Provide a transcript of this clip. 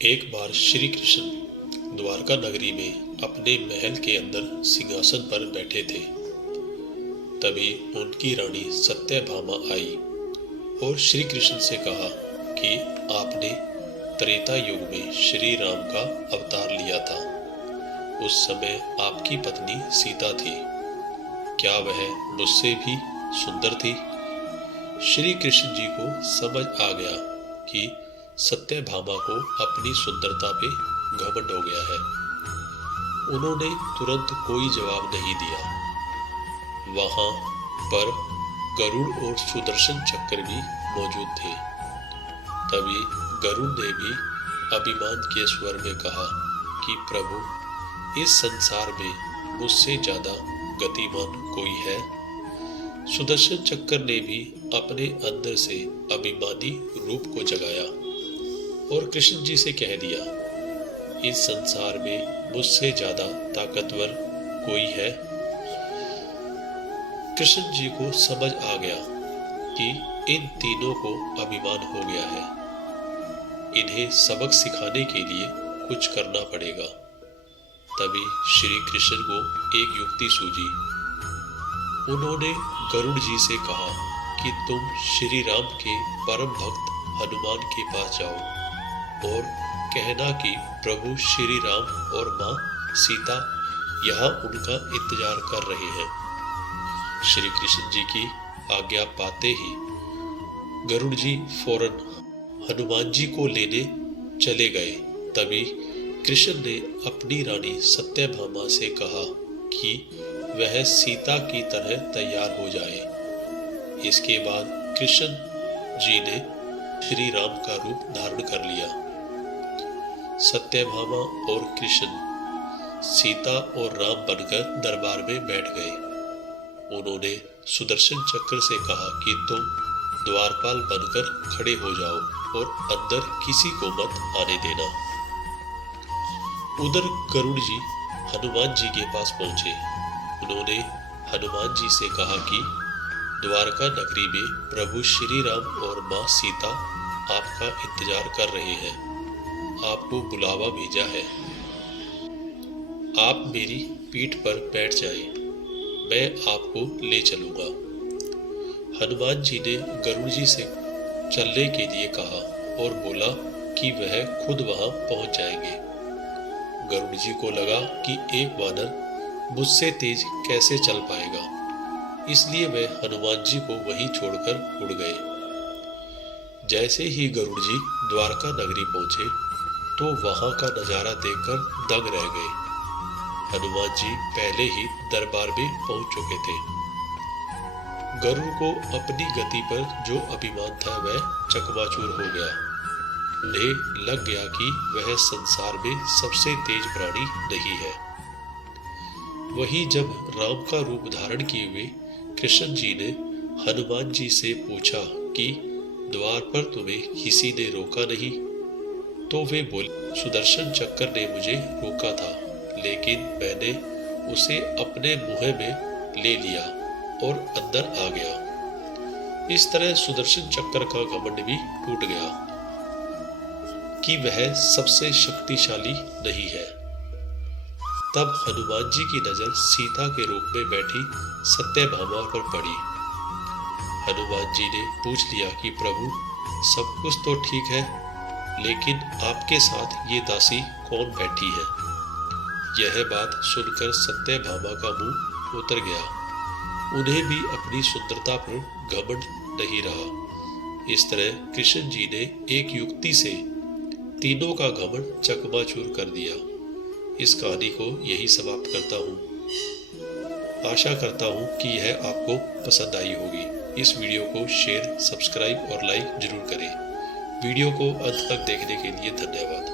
एक बार श्री कृष्ण द्वारका नगरी में अपने महल के अंदर सिंहासन पर बैठे थे। तभी उनकी रानी सत्यभामा आई और श्री कृष्ण से कहा कि आपने त्रेता युग में श्री राम का अवतार लिया था। उस समय आपकी पत्नी सीता थी। क्या वह मुझसे भी सुंदर थी? श्री कृष्ण जी को समझ आ गया कि सत्यभामा को अपनी सुंदरता पे घमंड हो गया है। उन्होंने तुरंत कोई जवाब नहीं दिया। वहां पर गरुड़ और सुदर्शन चक्र भी मौजूद थे। तभी गरुड़ ने भी अभिमान के स्वर में कहा कि प्रभु, इस संसार में मुझसे ज्यादा गतिमान कोई है? सुदर्शन चक्र ने भी अपने अंदर से अभिमानी रूप को जगाया और कृष्ण जी से कह दिया, इस संसार में मुझसे ज्यादा ताकतवर कोई है? कृष्ण जी को समझ आ गया कि इन तीनों को अभिमान हो गया है। इन्हें सबक सिखाने के लिए कुछ करना पड़ेगा। तभी श्री कृष्ण को एक युक्ति सूझी। उन्होंने गरुड़ जी से कहा कि तुम श्री राम के परम भक्त हनुमान के पास जाओ और कहना कि प्रभु श्री राम और माँ सीता यहाँ उनका इंतजार कर रहे हैं। श्री कृष्ण जी की आज्ञा पाते ही गरुड़ जी फौरन हनुमान जी को लेने चले गए। तभी कृष्ण ने अपनी रानी सत्यभामा से कहा कि वह सीता की तरह तैयार हो जाए। इसके बाद कृष्ण जी ने श्री राम का रूप धारण कर लिया। सत्यभामा और कृष्ण सीता और राम बनकर दरबार में बैठ गए। उन्होंने सुदर्शन चक्र से कहा कि तुम द्वारपाल बनकर खड़े हो जाओ और अंदर किसी को मत आने देना। उधर गरुड़ जी हनुमान जी के पास पहुंचे। उन्होंने हनुमान जी से कहा कि द्वारका नगरी में प्रभु श्री राम और माँ सीता आपका इंतजार कर रहे हैं। आपको बुलावा भेजा है। आप मेरी पीठ पर बैठ जाएं, मैं आपको ले चलूंगा। हनुमान जी ने गरुड़ जी से चलने के लिए कहा और बोला कि वह खुद वहां पहुंच जाएंगे। गरुड़ जी को लगा कि एक वानर मुझसे तेज कैसे चल पाएगा, इसलिए वे हनुमान जी को वहीं छोड़कर उड़ गए। जैसे ही गरुड़ जी द्वारका नगरी पहुंचे तो वहां का नजारा देखकर दंग रह गए। हनुमान जी पहले ही दरबार में पहुंच चुके थे। गरुड़ को अपनी गति पर जो अभिमान था वह चकनाचूर हो गया। उन्हें लग गया कि वह संसार में सबसे तेज प्राणी नहीं है। वही जब राम का रूप धारण किए हुए कृष्ण जी ने हनुमान जी से पूछा कि द्वार पर तुम्हें किसी ने रोका नहीं? तो वे बोले, सुदर्शन चक्र ने मुझे रोका था, लेकिन मैंने उसे अपने मुंह में ले लिया और अंदर आ गया। इस तरह सुदर्शन चक्र का घमंड भी टूट गया कि वह सबसे शक्तिशाली नहीं है। तब हनुमान जी की नजर सीता के रूप में बैठी सत्यभामा पर पड़ी। हनुमान जी ने पूछ लिया कि प्रभु, सब कुछ तो ठीक है, लेकिन आपके साथ ये दासी कौन बैठी है? यह बात सुनकर सत्यभामा का मुंह उतर गया। उन्हें भी अपनी सुंदरता पर घमंड नहीं रहा। इस तरह कृष्ण जी ने एक युक्ति से तीनों का घमंड चकनाचूर कर दिया। इस कहानी को यही समाप्त करता हूँ। आशा करता हूँ कि यह आपको पसंद आई होगी। इस वीडियो को शेयर, सब्सक्राइब और लाइक जरूर करें। वीडियो को अंत तक देखने के लिए धन्यवाद।